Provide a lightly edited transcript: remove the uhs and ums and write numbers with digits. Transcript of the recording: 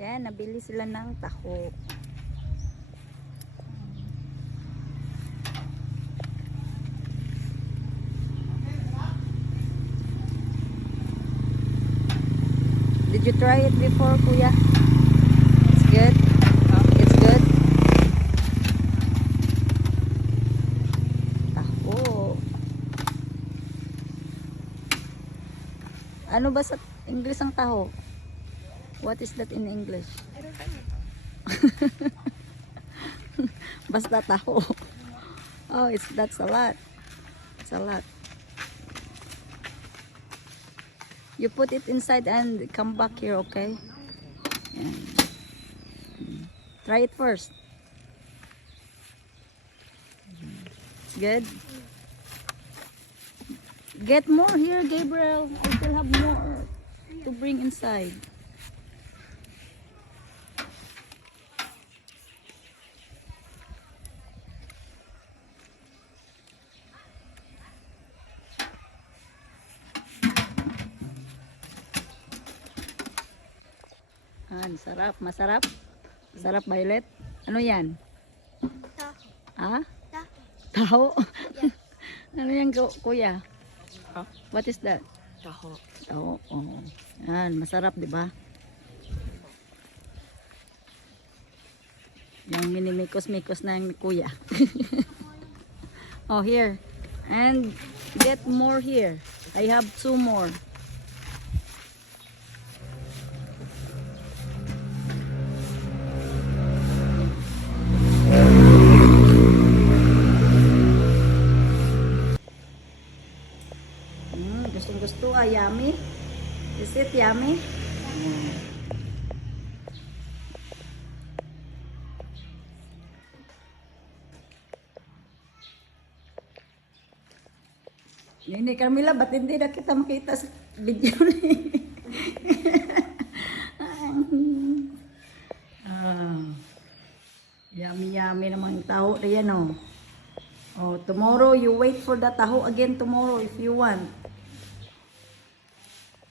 Yan, nabili sila ng taho. Did you try it before, Kuya? It's good? It's good? Taho. Ano ba sa English ang taho? What is that in English? I don't know. Basta taho. Oh, that's a lot. It's a lot. You put it inside and come back here, okay? Yan. Try it first. It's good. Get more here, Gabriel. I still have more to bring inside. Sarap, masarap. Masarap, Violet. Ano yan? Taho. Ha? Taho. Taho? Yeah. Ano yan, Kuya? Huh? What is that? Taho. Taho. Oh. Yan, masarap, di ba? Yung minimikos-mikos na yung Kuya. Oh, here. And get more here. I have 2 more. Gusto yummy. Is it yummy? Ini Carmela, ba't hindi na kita makita sa video ni? Yummy yummy naman yung taho na yan, oh. Oh, tomorrow you wait for the taho again tomorrow if you want.